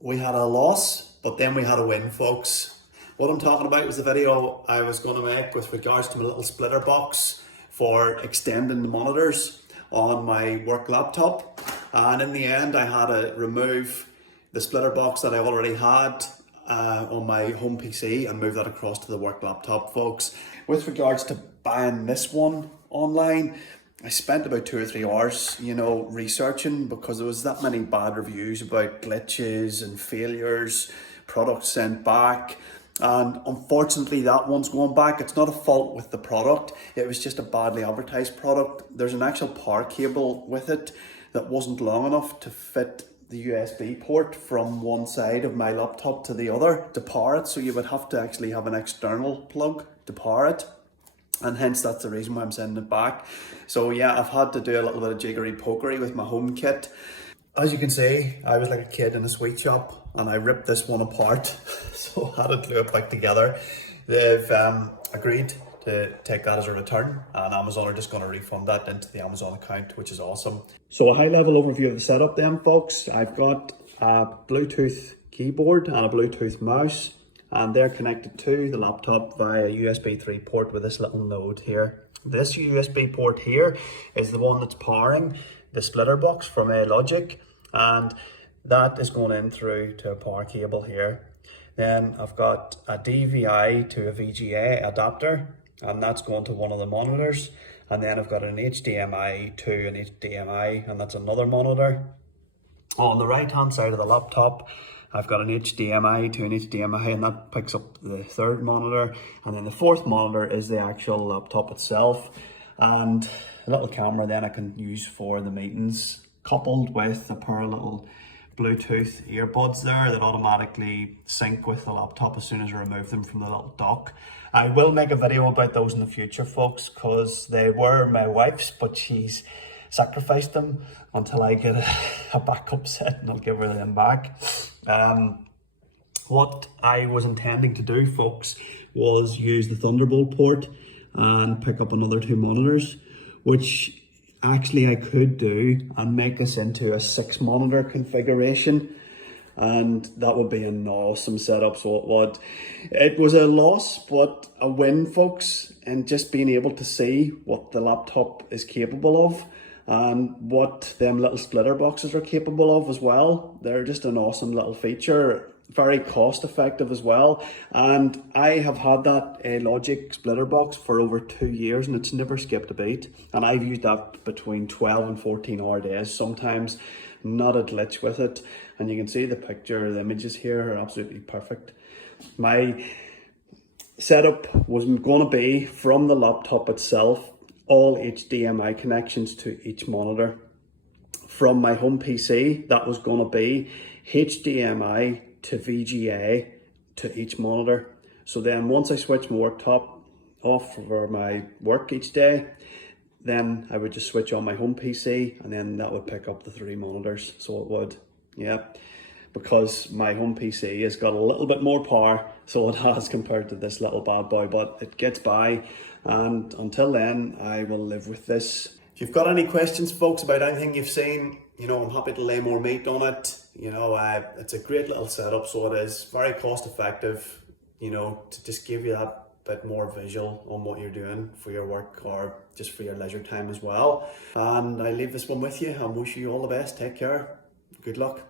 we had a loss, but then we had a win, folks. What I'm talking about was the video I was going to make with regards to my little splitter box for extending the monitors on my work laptop. And in the end, I had to remove the splitter box that I already had on my home PC and move that across to the work laptop, folks. With regards to buying this one online, I spent about 2 or 3 hours, researching, because there was that many bad reviews about glitches and failures, products sent back. And unfortunately, that one's going back. It's not a fault with the product. It was just a badly advertised product. There's an actual power cable with it that wasn't long enough to fit the USB port from one side of my laptop to the other to power it. So you would have to actually have an external plug to power it. And hence that's the reason why I'm sending it back. So yeah, I've had to do a little bit of jiggery pokery with my home kit. As you can see, I was like a kid in a sweet shop and I ripped this one apart. So I had to glue it back together. They've agreed to take that as a return, and Amazon are just going to refund that into the Amazon account, which is awesome. So a high level overview of the setup then, folks. I've got a Bluetooth keyboard and a Bluetooth mouse, and they're connected to the laptop via a USB 3 port with this little node here. This USB port here is the one that's powering the splitter box from Alogic, and that is going in through to a power cable here. Then I've got a DVI to a VGA adapter, and that's going to one of the monitors. And then I've got an HDMI to an HDMI, and that's another monitor. On the right hand side of the laptop, I've got an HDMI to an HDMI, and that picks up the third monitor. And then the fourth monitor is the actual laptop itself. And a little camera then I can use for the meetings, coupled with a pair of little Bluetooth earbuds there that automatically sync with the laptop as soon as I remove them from the little dock. I will make a video about those in the future, folks, because they were my wife's, but she's sacrificed them until I get a backup set, and I'll give her them back. What I was intending to do, folks, was use the Thunderbolt port and pick up another 2 monitors, which actually I could do and make this into a 6 monitor configuration, and that would be an awesome setup. So it would. It was a loss but a win, folks, and just being able to see what the laptop is capable of and what them little splitter boxes are capable of as well. They're just an awesome little feature, very cost effective as well. And I have had that Alogic splitter box for over 2 years, and it's never skipped a beat. And I've used that between 12 and 14 hour days sometimes, not a glitch with it. And you can see the picture, the images here are absolutely perfect. My setup was going to be from the laptop itself, all HDMI connections to each monitor. From my home PC, that was going to be HDMI to VGA to each monitor. So then once I switch my worktop off for my work each day, then I would just switch on my home PC, and then that would pick up the 3 monitors. So it would, yeah, because my home PC has got a little bit more power, so it has, compared to this little bad boy, but it gets by. And until then, I will live with this. If you've got any questions, folks, about anything you've seen, I'm happy to lay more meat on it. It's a great little setup, so it is very cost effective, to just give you that bit more visual on what you're doing for your work or just for your leisure time as well. And I leave this one with you and wish you all the best. Take care. Good luck.